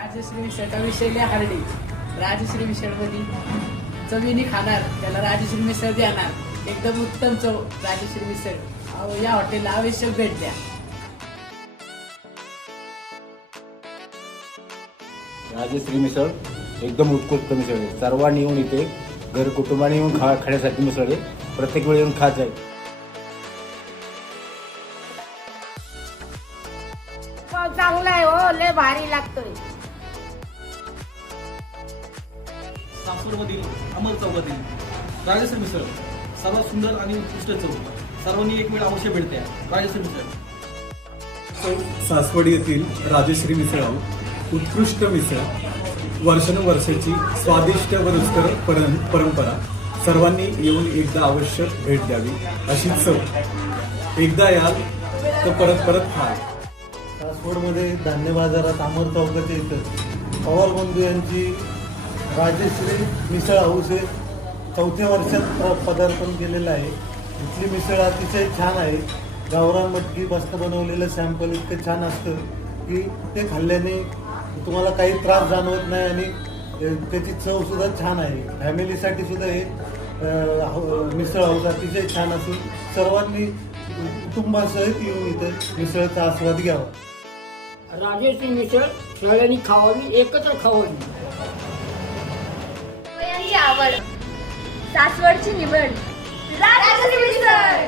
राजश्री मिसळचा विषय लय हार्डी. राजश्री मिसळमध्ये चवीने खाणार त्याला राजश्री मिसळ देणार. एकदम उत्तम चव राजश्री मिसळ. या हॉटेलला आवश्यक भेट द्या. राजश्री मिसळ एकदम उत्कृष्ट मिसळ आहे. सर्वांनी येऊन इथे घर कुटुंबाने येऊन खाण्यासाठी मिसळ आहे. प्रत्येक वेळी येऊन खात जाईल. चांगला आहे हो, लय भारी लागतोय. सासवडमधील अमर चौकातील राजश्री मिसळ सर्वात सुंदर आणि उत्कृष्ट चव. सर्वांनी एक वेळ अवश्य भेट द्या. राजश्री मिसळ. सासवड येथील राजश्री मिसळ उत्कृष्ट मिसळ, वर्षानुवर्षाची स्वादिष्ट व रुचकर परंपरा. सर्वांनी येऊन एकदा अवश्य भेट द्यावी. अशी चव एकदा याल तर परत परत खाल. सासवडमध्ये धान्य बाजारात अमर चौकाच्या इथं पवार बंधू यांची राजश्री मिसळ हाऊस हे 4थ्या वर्षात पदार्पण केलेलं आहे. इथली मिसळ अतिशय छान आहे. गावरान मटकी मस्त बनवलेलं सॅम्पल इतकं छान असतं की ते खाल्ल्याने तुम्हाला काही त्रास जाणवत नाही आणि त्याची चवसुद्धा छान आहे. फॅमिलीसाठी सुद्धा हे मिसळ हाऊस अतिशय छान असून सर्वांनी कुटुंबासहित येऊन इथं मिसळचा आस्वाद घ्यावा. राजश्री मिसळ सगळ्यांनी खावावी, एकत्र खावावी. आवड, सासवडची निवड, राजश्री मिसळ.